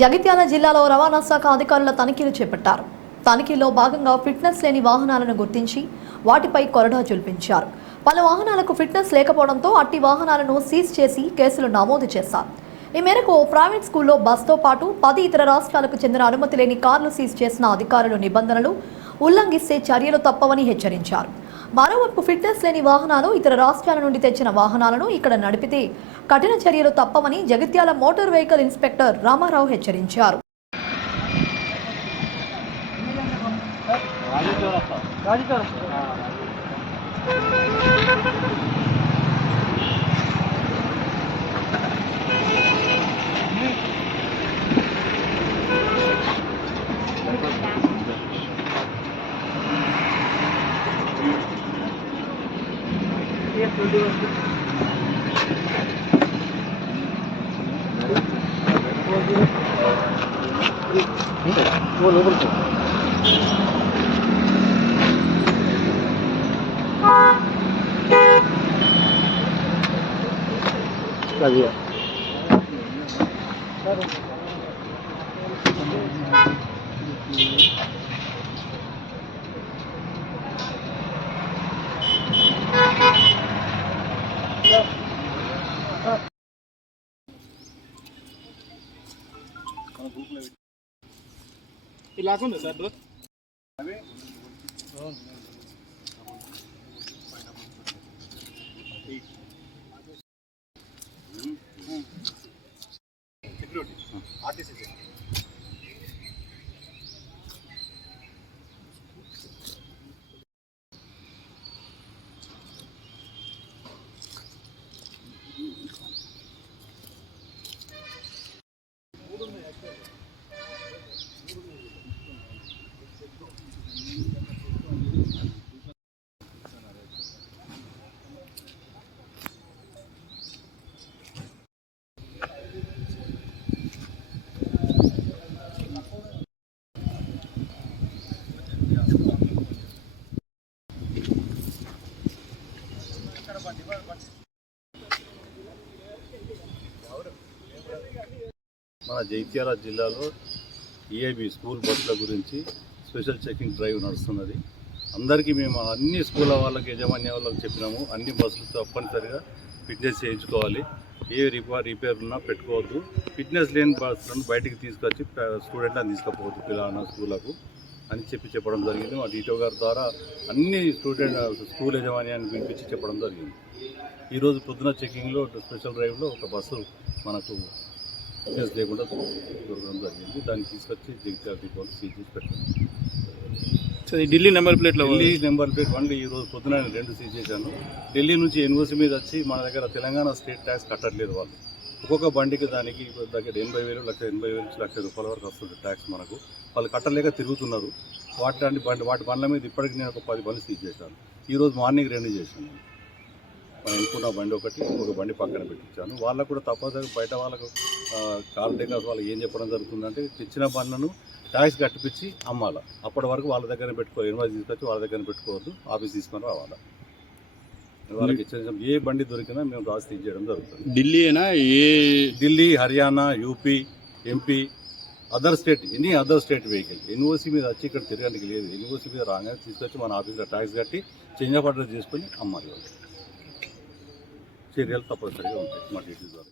జగిత్యాల జిల్లాలో రవాణా శాఖ అధికారుల తనిఖీలు చేపట్టారు. తనిఖీల్లో భాగంగా ఫిట్నెస్ లేని వాహనాలను గుర్తించి వాటిపై కొరడా జల్పించారు. పలు వాహనాలకు ఫిట్నెస్ లేకపోవడంతో అట్టి వాహనాలను సీజ్ చేసి కేసులు నమోదు చేశారు. ఈ మేరకు ప్రైవేట్ స్కూల్లో బస్తో పాటు 10 ఇతర రాష్ట్రాలకు చెందిన అనుమతి లేని కార్లు సీజ్ చేసిన అధికారులు నిబంధనలు ఉల్లంఘిస్తే చర్యలు తప్పవని హెచ్చరించారు. మరోవైపు ఫిట్నెస్ లేని వాహనాలు ఇతర రాష్ట్రాల నుండి తెచ్చిన వాహనాలను ఇక్కడ నడిపితే కఠిన చర్యలు తప్పవని Jagtial motor vehicle inspector Ramarao హెచ్చరించారు. ఇలా ఉంది సార్ బ్రో సెక్యూరిటీ ఆర్టీసీ మన జగిత్యాల జిల్లాలో ఈఐబి స్కూల్ బస్సుల గురించి స్పెషల్ చెకింగ్ డ్రైవ్ నడుస్తున్నది. అందరికీ మేము అన్ని స్కూళ్ళ వాళ్ళకి యజమాన్య వాళ్ళకి చెప్పినాము, అన్ని బస్సులు తప్పనిసరిగా ఫిట్నెస్ చేయించుకోవాలి, ఏ రిపేర్ ఉన్నా పెట్టుకోవద్దు, ఫిట్నెస్ లేని బస్సులను బయటికి తీసుకొచ్చి స్టూడెంట్లను తీసుకుపోవద్దు పిల్లల స్కూళ్ళకు అని చెప్పడం జరిగింది. మా డిటో గారి ద్వారా అన్ని స్కూల్ యజమాన్యాన్ని పిలిపించి చెప్పడం జరిగింది. ఈరోజు పొద్దున చెకింగ్లో స్పెషల్ డ్రైవ్లో ఒక బస్సు మనకు ఫిట్నెస్ లేకుండా దొరకడం జరిగింది. దాన్ని తీసుకొచ్చి జగిత్యాల డిపోకి సీజ్ చేసి పెట్టాను. ఢిల్లీ నెంబర్ ప్లేట్లో నెంబర్ ప్లేట్ వన్లీ ఈరోజు పొద్దున 2 సీజ్ చేశాను. ఢిల్లీ నుంచి ఎన్ఓసి మీద వచ్చి మన దగ్గర తెలంగాణ స్టేట్ ట్యాక్స్ కట్టట్లేదు వాళ్ళు. ఒక్కొక్క బండికి దానికి దగ్గర 80,000, 1,80,000 నుంచి ₹1,00,000 వరకు వస్తుంది ట్యాక్స్ మనకు. వాళ్ళు కట్టలేక తిరుగుతున్నారు. వాటి బండ్ల మీద ఇప్పటికి నేను ఒక 10 బండ్లు సీజ్ చేశాను. ఈరోజు మార్నింగ్ 2 చేశాను. మనం ఎన్నుకున్న బండి ఒక బండి పక్కన పెట్టించాను. వాళ్ళకు కూడా తప్పనిసరిగా బయట వాళ్ళకు కార్ టేకర్స్ వాళ్ళకి ఏం చెప్పడం జరుగుతుందంటే తెచ్చిన బండ్లను ట్యాక్స్ కట్టిపించి అమ్మాలి. అప్పటి వరకు వాళ్ళ దగ్గర పెట్టుకోవాలి, ఇన్వాయిస్ తీసుకొచ్చి వాళ్ళ దగ్గర పెట్టుకోవద్దు, ఆఫీస్ తీసుకొని రావాలి. వాళ్ళకి ఏ బండి దొరికినా మేము రాసి తీసేయడం జరుగుతుంది. Delhi, Haryana, UP, MP, other state vehicle NOC మీద వచ్చి ఇక్కడ తిరగడానికి లేదు. ఎన్ఓసి మీద రాగానే తీసుకొచ్చి మన ఆఫీస్లో ట్యాక్స్ కట్టి చేంజ్ ఆఫ్ అడ్రస్ చేసుకొని అమ్మాలి. వాళ్ళు చర్యలు తప్పనిసరిగా ఉంటాయి మా టీటీ ద్వారా.